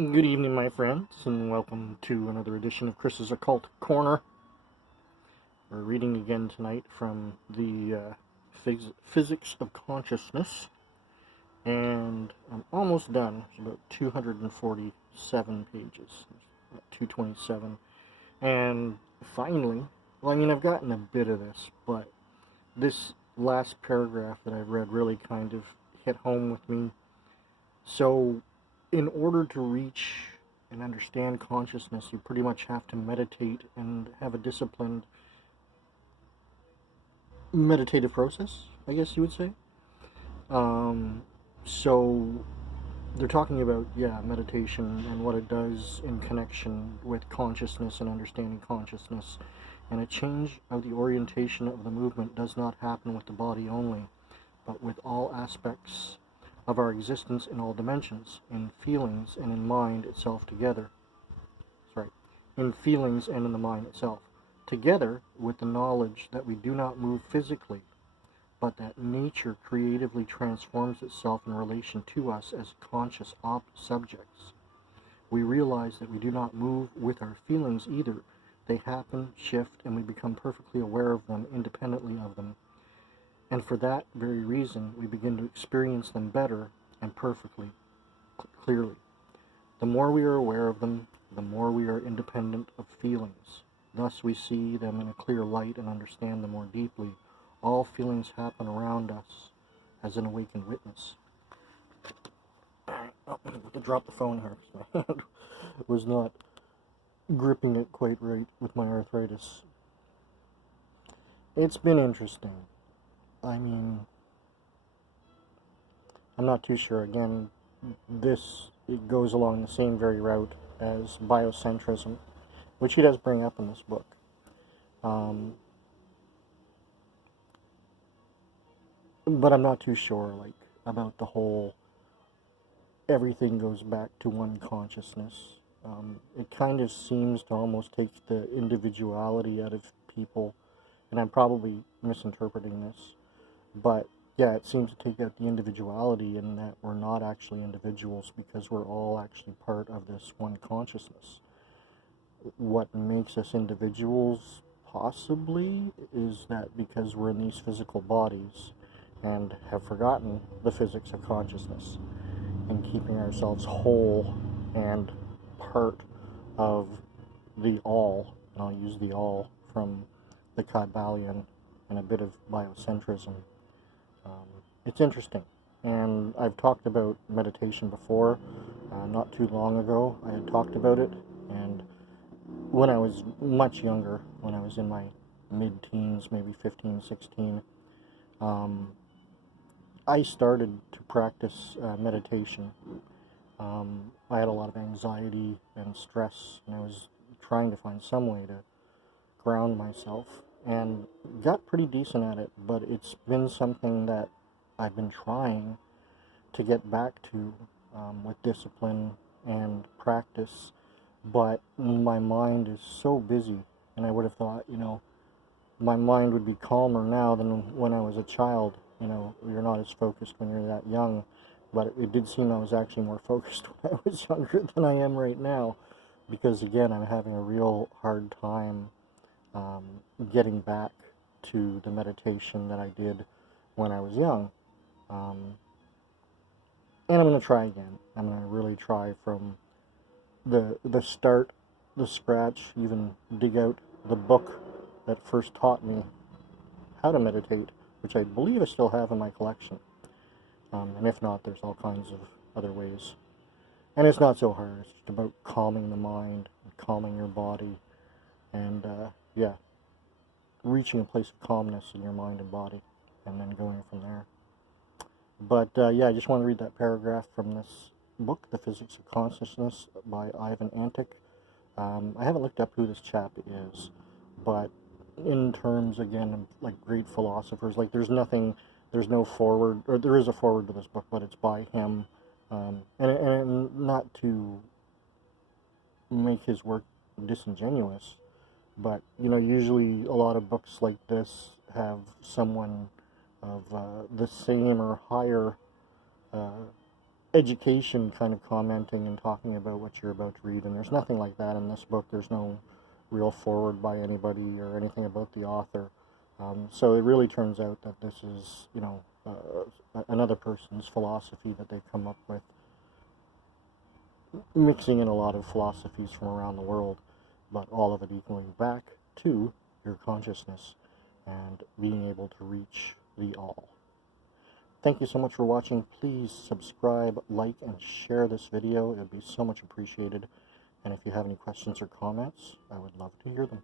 Good evening, my friends, and welcome to another edition of Chris's Occult Corner. We're reading again tonight from the Physics of Consciousness, and I'm almost done. It's about 247 pages, 227, and finally, I've gotten a bit of this, but this last paragraph that I've read really kind of hit home with me. So, in order to reach and understand consciousness, you pretty much have to meditate and have a disciplined meditative process, I guess you would say. So they're talking about, meditation and what it does in connection with consciousness and understanding consciousness. And a change of the orientation of the movement does not happen with the body only, but with all aspects of our existence in all dimensions, in feelings and in mind itself together. In feelings and in the mind itself, together with the knowledge that we do not move physically, but that nature creatively transforms itself in relation to us as conscious subjects. We realize that we do not move with our feelings either. They happen, shift, and we become perfectly aware of them independently of them. And for that very reason, we begin to experience them better and perfectly, clearly. The more we are aware of them, the more we are independent of feelings. Thus we see them in a clear light and understand them more deeply. All feelings happen around us as an awakened witness. Alright, I'm going to drop the phone here because my hand was not gripping it quite right with my arthritis. It's been interesting. I'm not too sure. Again, it goes along the same very route as biocentrism, which he does bring up in this book. But I'm not too sure, about the whole everything goes back to one consciousness. It kind of seems to almost take the individuality out of people, and I'm probably misinterpreting this, but yeah, it seems to take out the individuality in that we're not actually individuals because we're all actually part of this one consciousness. What makes us individuals, possibly, is that because we're in these physical bodies and have forgotten the physics of consciousness and keeping ourselves whole and part of the all, and I'll use the all from the Kabbalion and a bit of biocentrism. It's interesting, and I've talked about meditation before. Not too long ago I had talked about it, and when I was much younger, when I was in my mid-teens, maybe 15, 16, I started to practice meditation. I had a lot of anxiety and stress, and I was trying to find some way to ground myself, and got pretty decent at it, but it's been something that I've been trying to get back to with discipline and practice, but my mind is so busy, and I would have thought, my mind would be calmer now than when I was a child. You're not as focused when you're that young, but it did seem I was actually more focused when I was younger than I am right now, because again, I'm having a real hard time getting back to the meditation that I did when I was young. And I'm going to try again. I'm going to really try from the start, the scratch, even dig out the book that first taught me how to meditate, which I believe I still have in my collection. And if not, there's all kinds of other ways. And it's not so hard. It's just about calming the mind, calming your body, and reaching a place of calmness in your mind and body, and then going from there. But I just want to read that paragraph from this book, The Physics of Consciousness by Iamblichus. I haven't looked up who this chap is, but in terms, again, of great philosophers, there's no forward, or there is a forward to this book, but it's by him, and not to make his work disingenuous, but usually a lot of books like this have someone of the same or higher education kind of commenting and talking about what you're about to read, and there's nothing like that in this book. There's no real forward by anybody or anything about the author. So it really turns out that this is, you know, another person's philosophy that they've come up with, mixing in a lot of philosophies from around the world, but all of it equaling back to your consciousness and being able to reach the all. Thank you so much for watching. Please subscribe, like, and share this video. It would be so much appreciated. And if you have any questions or comments, I would love to hear them.